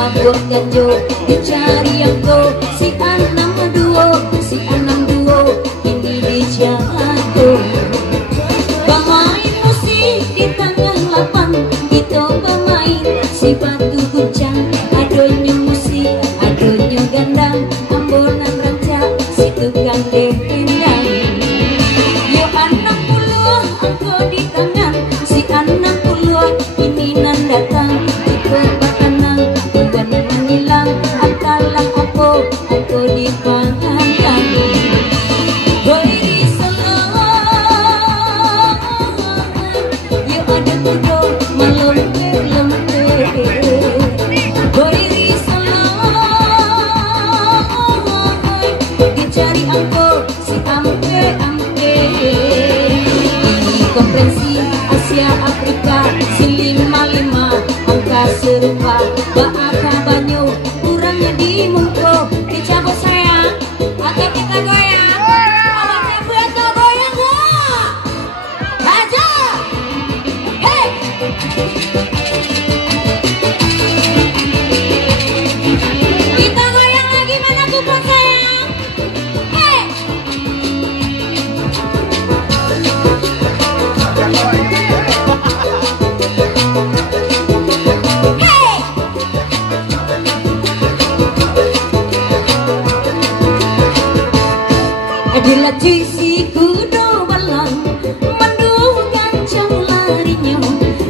mabuk ganjo dicari yang go si anam duo ini dijatuh. Pemain musik di tengah lapang itu pemain si batu guncang adonyo musik adonyo gandang ambonan rancak si tukang dendang. Yo anak puluh angko di tangan si anak puluh ini nan datang ikut bakanang tuan menghilang atalah aku di pangangan. Boy di Selatan yo ada kudo melempar Boy di Selatan dicari angko si ampe ini konferensi Asia Afrika si 55 angka serupa bahasa banyu kurangnya di mungko dicabut sayang atau kita goyang awak cabu atau goyang gak aja hei kita goyang lagi mana kupon sayang hei adalah si kudo balang mandu gancang larinya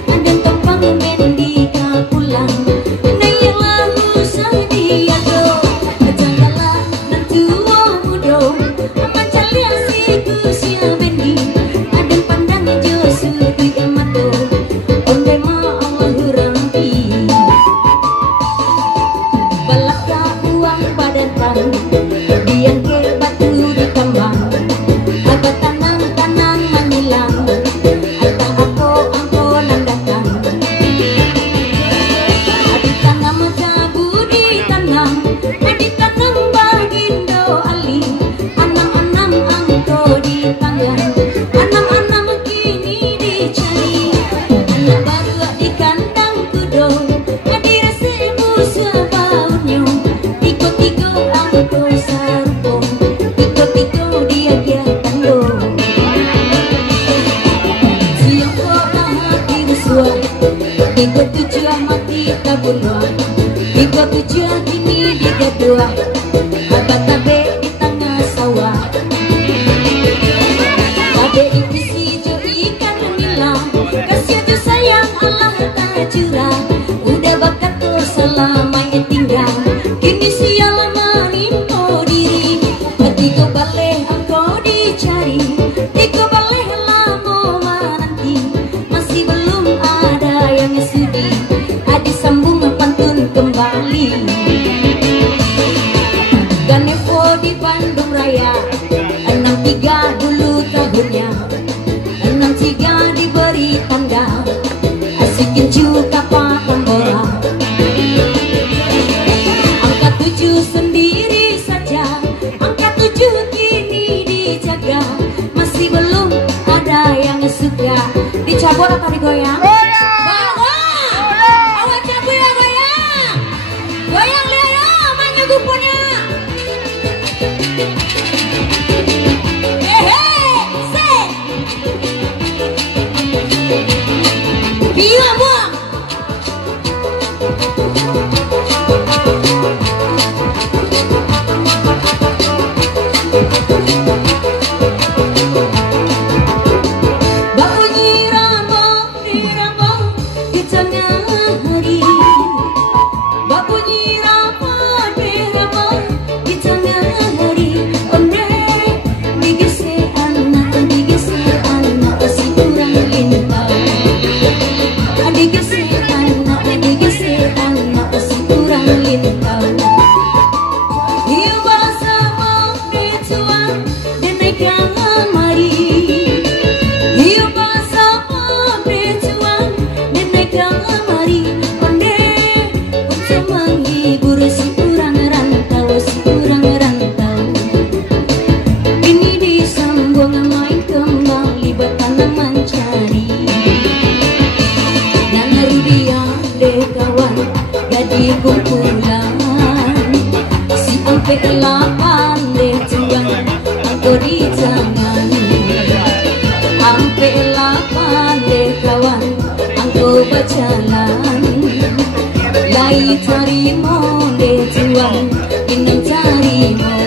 ada topang mendi pulang naya lalu sadia do jagalah nanti mudo macalia si kusia bendi ada pandang jo sudi emato onde ma Allah rampi balaka uang badan tang diang ke batu di kambang agak tanang menilang atau angko nan datang adik tanam cabu di tanam adik tanam bagindo ali anam angko di tangan anam kini dicari anak baru di kandang kudo adik rasa musuh baunya ikut angko sarupong ikut dia tando siang orang hati rusua ikut tujuan mati tabunuan ikut tujuan kini digadua abad tabe di tengah sawah tabe itu si jo ikan memilang kasih jo sayang Allah tak curah udah bakat tuh selama tinggal kini sialan menimpo diri tiga balik engkau dicari tiga balik lama menanti masih belum ada yang sudi adik sambung pantun kembali Ganevo di Bandung Raya 63 dulu tahunnya 63 diberi tanda asikin juga Pak Tambora angka 7 sendiri saja angka 7 kini dijaga masih belum ada yang suka dicabut atau digoyang awak cabu ya goyang lihat ya manya guponya gila buang Baku nyirama di tengah hari Baku nyirama di tengah hari onde digese anak si kurang lintang digese anak si kurang lintang hiu bahasa mau becuan dan naik kamari hiu bahasa mau becuan dan naik kamari onde untuk menghibur si kurang rantau ini disambung main kembali bertanaman cari dan rudiah deh kawan jadi kumpul ampe lapan deh tuan angko di tangan, ampe lapan deh kawan angko berjalan, lai tarimo deh tuan inang tarimo.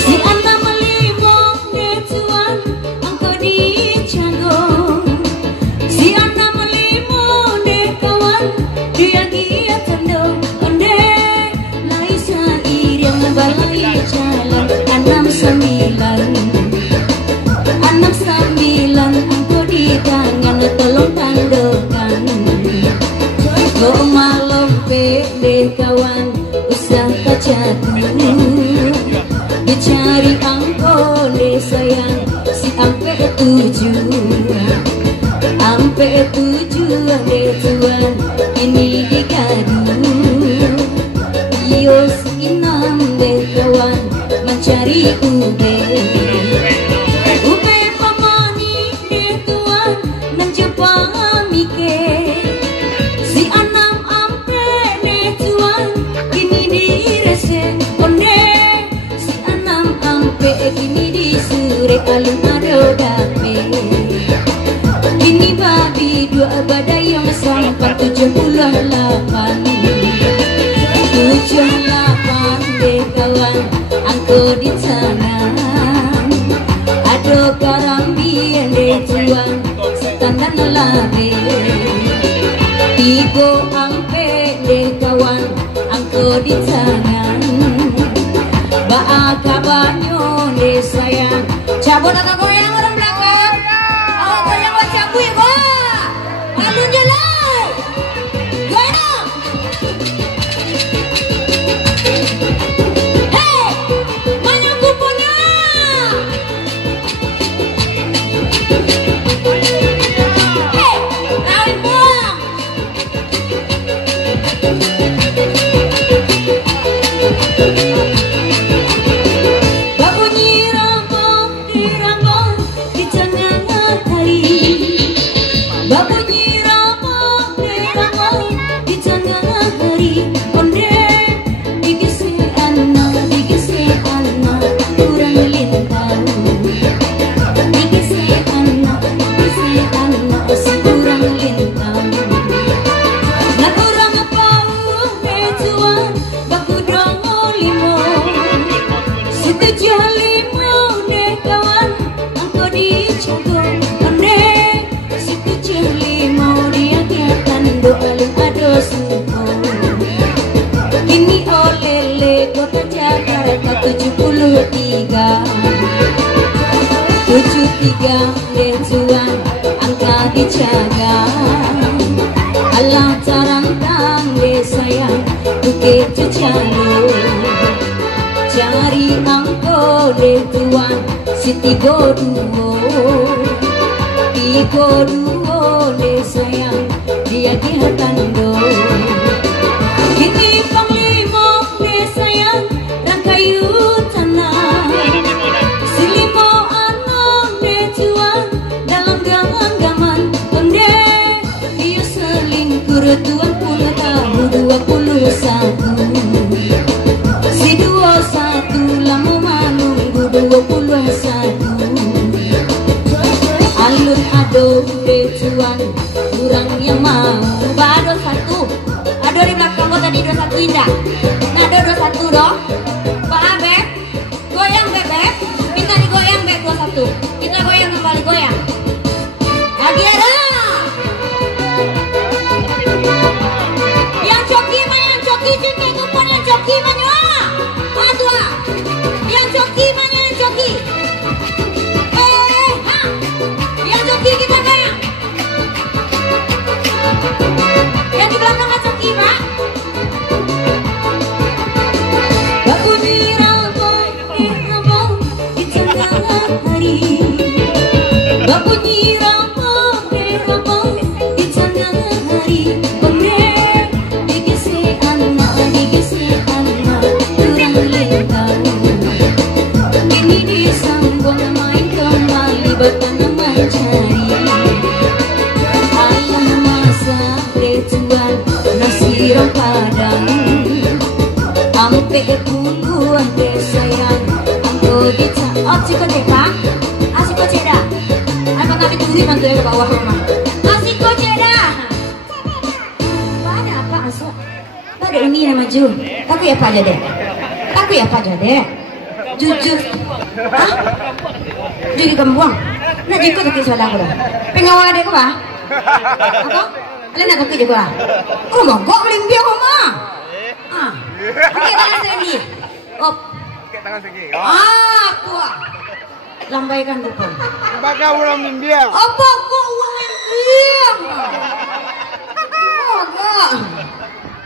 Si anak limo deh tuan angko di Canggung, si anak limo deh kawan dia dia tandong onde lai sair yang balai jalan enam sembilan angko di tangan tolong tandokan. Lo malam pede kawan usah tak jatuh, dicari angko deh sayang si ampe tujuh deh tuan ini dikadu. Yo si enam deh kawan mencari ube pamani deh tuan nan Jepang mike. Si enam ampe deh tuan kini direse onde, si enam ampe kini disure alun ado dape. Kini babi dua badai yang sampai 78 deh kawan angko di tangan, ado karambi deh tuan standan labe. Tigo ampe deh kawan angko di tangan, baa kabanyo deh sayang cabut agak goyang orang belakang. Oh goyang buat cabu ya go alun jalan goyang. Hey mana kupunya hey kawin buang. Babunyi rambang di tengah hari, babunyi rambang di tengah hari onde digise anak kurang lintang, digise anak si kurang lintang. Na kurang pau tuan baku dongo limo, setuju limo deh kawan angko di Canggung onde, setuju limo dia kiatan alun ado suko. Kini olele kota Jakarta 73 deh tuan angka dijaga. Allah tarantang deh sayang bukit calo, cari angko deh tuan si tigo duo deh sayang dia tando. Kini panglima deh sayang rangkayu tanah, si limo anak deh tuan dalam ganggaman onde dia selingkur tuan puluh tahun 21. Si 21 lama menunggu 21. Alun ado deh tuan kurang yang mau bado satu. Ado di belakang gua tadi 21 indah. Nah ada 21 dong. Pak Abeb goyang bebek, kita digoyang beb 21. Kita goyang kembali goyang. Lagi ada. Yang coki mana yang coki cengkeh kumpul yang coki mana? Aduh. Yang coki mana yang coki? Yang coki kita goyang. Yang di belakang nggak coki pak. Babunyi rambang di tengah hari, babunyi rambang di tengah hari onde digise anak kurang lintang. Kini disambung main kembali bertanam mencari. Ayah masak deh tuan nasi padang ampe buah deh sayang. Aku bisa. Oh, ciko cek pak. Asiko cek dah. Apa kami turi mantu ya ke bawah rumah. Asiko cek dah. Pada apa asal? Pada ini nama Ju. Tapi apa aja deh? Tapi apa aja deh? Jujur. Hah? Jadi kamu buang. Nak jikut tak kisah aku dah. Pengawal ada kau bah? Apa? Kalian nak kaki juga? Oh mogok melimpia kau mah. Ah, pakai tangan segi. Op. Pakai tangan segi. Ah, kuat. Lambaikan bukan. Bakal ulang melimpia. Apa kau uang melimpia? Mogok.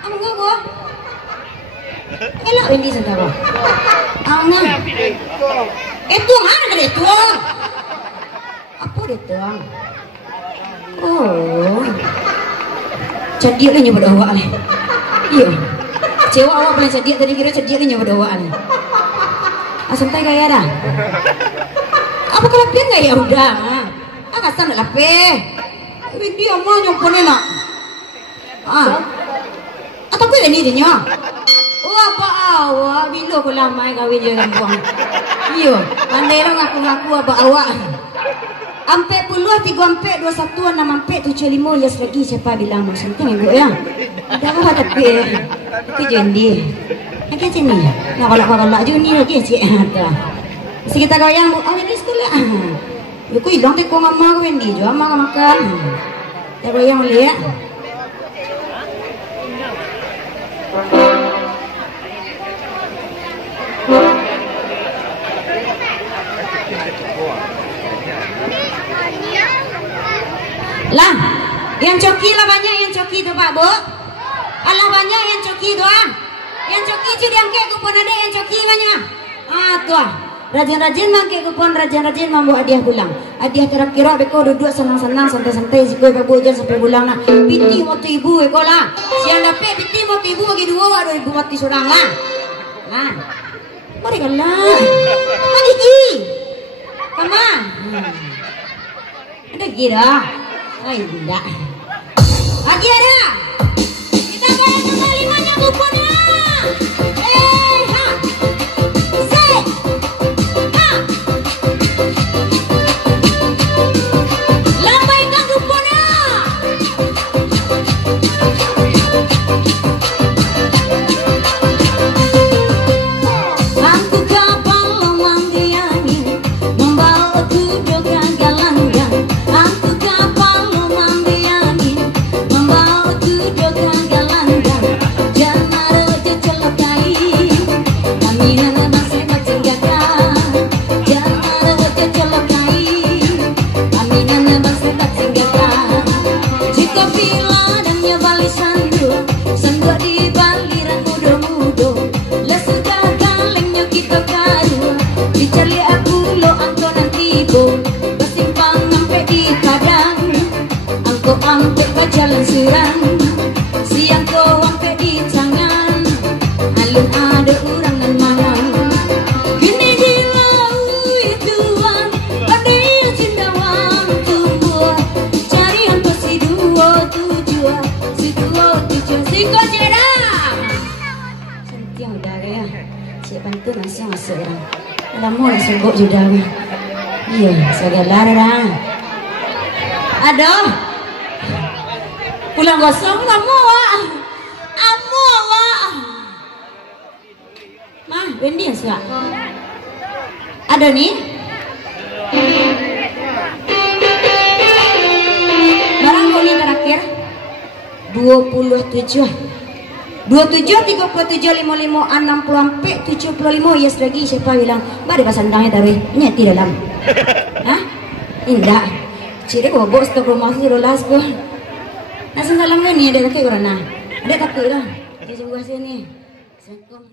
Kamu gua. Elok ini sentara. Ana. Itu mana kan itu? Apa itu? Oh. Cedik lah nyoba awak ni. Iya. Cewa awak paling cedik tadi kira cedik lah nyoba awak ni. Asam tai gaya dah. Apa kelapian gaya udah? Ah kasar nak lapeh. Tapi dia mau nyoba ni nak. Ah. Atau apa ni dia nyoba? Oh apa awak bila kau lama kahwin je kan buang. Iya, pandai lah ngaku-ngaku apa awak. Ampe puluh, 3 ampe, 21, 6 ampe, 75 yes lagi siapa bilang mau sentang ibu ya. Dah apa tapi jendi. Lagi macam ni. Nak kalau je ni lagi cik ada. Sekitar kau yang awak ni sekolah. Aku hilang tu kau ngama kau vendi jo, ama makan. Ya kau yang lihat. Lah, yang coki lah banyak yang coki tu Pak Bu. Alah banyak yang coki tu ah. Yang coki tu diangkat kupon ada yang coki banyak. Ah tu ah. Rajin-rajin mangke kupon, rajin-rajin mambu hadiah pulang. Hadiah terakhir beko duduk senang-senang santai-santai sikoi Pak Bu jangan sampai pulang nak. Piti motu ibu eko lah. Siang dapat piti motu ibu bagi 2 ibu mati seorang lah. Lah. Mari kalah. Mari ki. Kama. Ada gira. Ay, tidak. Lagi ada. Kita bayar kembali banyak kuponnya. Ha. Se. Ha. Lambaikan kuponnya. Aku kapal lamang angin membawa kuda galang-galang. Aku jalan surang, siang kau ampe di tangan, alun ada orang dan malam. Kini di laut tuan, pandai cindawang tumbuh, carian si 2 tujuan, si kau cerah. Sentiang udah ya, siap bantu nasi masuk orang. Lama lah sibuk juga. Iya, segala dah. Aduh. Pulang kosong kamu wak. Amu wak. Mah, Wendy ya ada nih. Barang kau ni terakhir 27 27, 37, 55, 60 sampai 75 yes lagi siapa bilang bari pasandangnya taruh ini di dalam. Hah? Indah. Ciri kau bawa stok rumah si rolas kau. Nasa salam ni ada tak orang na. Ada tak orang. Di sebelah sini. Assalamualaikum.